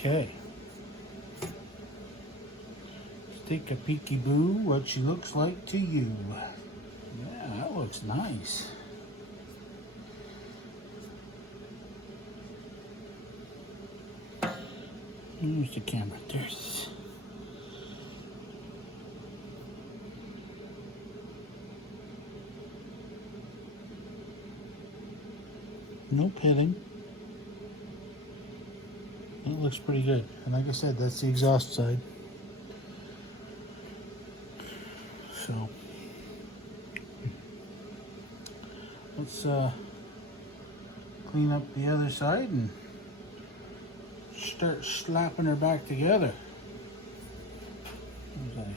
Okay. Let's take a peekaboo what she looks like to you. Yeah, that looks nice. Here's the camera. There's. No pitting. It looks pretty good. And like I said, that's the exhaust side. So let's clean up the other side and start slapping her back together. Okay.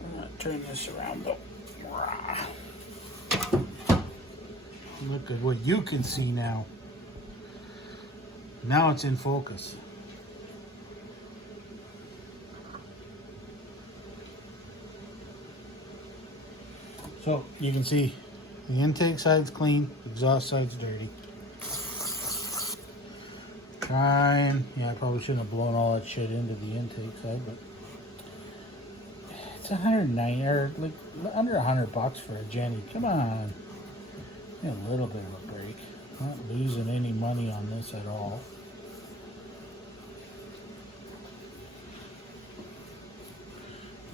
I'm gonna turn this around though. Look at what you can see now. Now it's in focus. So you can see the intake side's clean, the exhaust side's dirty. Yeah, I probably shouldn't have blown all that shit into the intake side, but it's 190 or like under $100 for a Jenny. Come on, give me a little bit of a break. Not losing any money on this at all.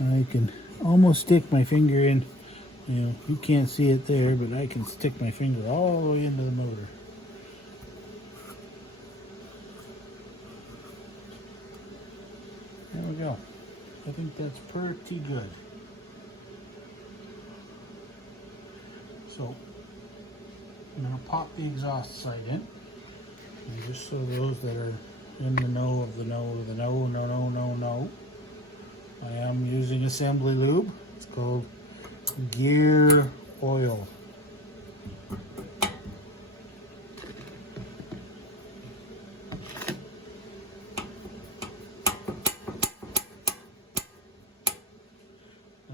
I can almost stick my finger in. You know, you can't see it there, but I can stick my finger all the way into the motor. There we go. I think that's pretty good. So, I'm going to pop the exhaust side in. And just so those that are in the know of the know of the know, I am using assembly lube. It's called gear oil.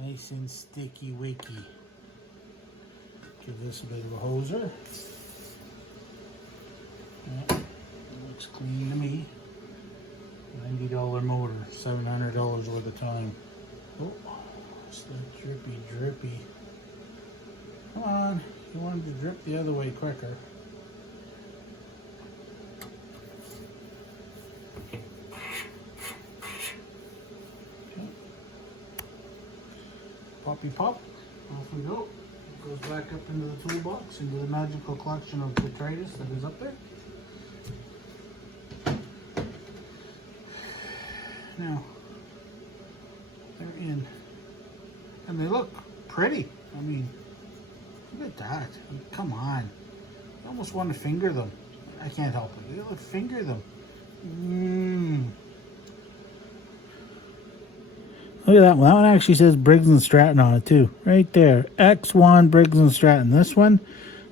Nice and sticky wicky. Give this a bit of a hoser. Yeah, looks clean to me. $90 motor, $700 worth of time. Oh, it's that drippy. Come on, you want it to drip the other way quicker. Okay. Poppy pop, off we go. It goes back up into the toolbox, into the magical collection of detritus that is up there. Now, they're in, and they look pretty. I mean, look at that. I mean, come on. I almost want to finger them. I can't help it. Look, finger them. Look at that one. That one actually says Briggs & Stratton on it too. Right there. X1 Briggs & Stratton. This one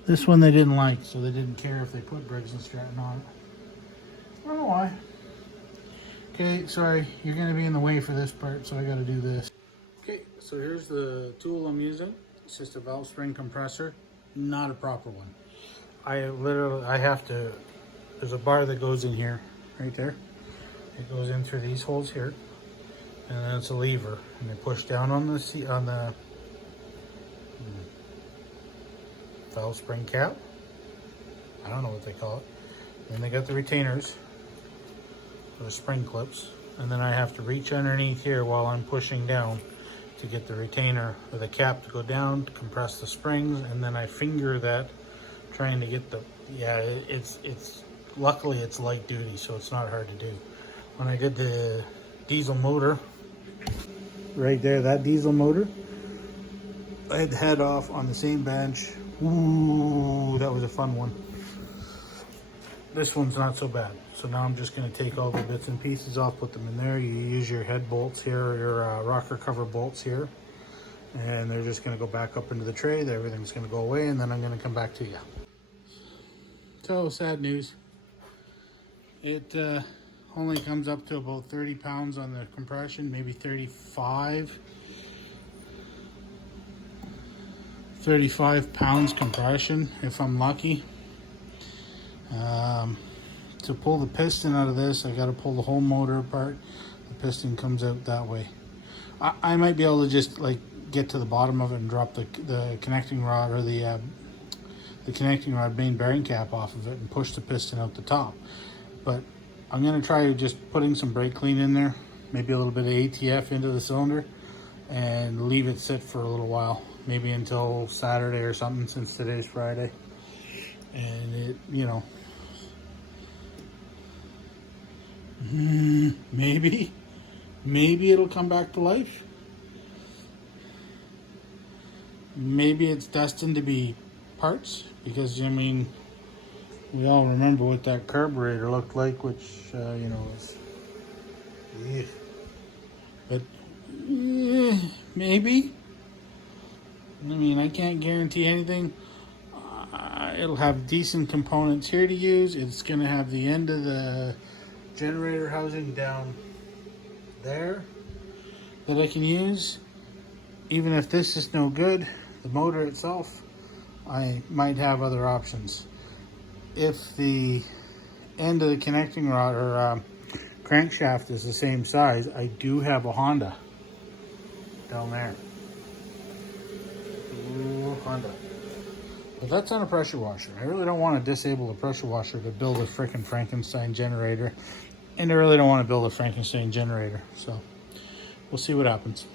they didn't like, so they didn't care if they put Briggs & Stratton on it. I don't know why. Okay, sorry, you're going to be in the way for this part, so I got to do this. Okay, so here's the tool I'm using. It's just a valve spring compressor, not a proper one. I have to, there's a bar that goes in here, right there. It goes in through these holes here, and then it's a lever, and they push down on the valve spring cap. I don't know what they call it. Then they got the retainers. The spring clips, and then I have to reach underneath here while I'm pushing down to get the retainer or the cap to go down to compress the springs, and then I finger that trying to get the it's luckily it's light duty, so it's not hard to do. When I did the diesel motor right there, that diesel motor, I had the head off on the same bench. Ooh, that was a fun one. This one's not so bad. So now I'm just going to take all the bits and pieces off, put them in there. You use your head bolts here, your rocker cover bolts here, and they're just going to go back up into the tray. Everything's going to go away, and then I'm going to come back to you. So, sad news. It only comes up to about 30 pounds on the compression, maybe 35. 35 pounds compression if I'm lucky. to pull the piston out of this, I got to pull the whole motor apart. The piston comes out that way. I might be able to just like get to the bottom of it and drop the connecting rod, or the connecting rod main bearing cap off of it and push the piston out the top. But I'm going to try just putting some brake clean in there, maybe a little bit of ATF into the cylinder, and leave it sit for a little while, maybe until Saturday or something, since today's Friday. And it, you know, maybe it'll come back to life. Maybe it's destined to be parts, because I mean, we all remember what that carburetor looked like, which you know, is, yeah. But maybe. I mean, I can't guarantee anything. It'll have decent components here to use. It's going to have the end of the generator housing down there that I can use. Even if this is no good, the motor itself, I might have other options. If the end of the connecting rod or crankshaft is the same size, I do have a Honda down there. Ooh, Honda. But that's on a pressure washer. I really don't want to disable the pressure washer to build a frickin' Frankenstein generator. And I really don't want to build a Frankenstein generator. So we'll see what happens.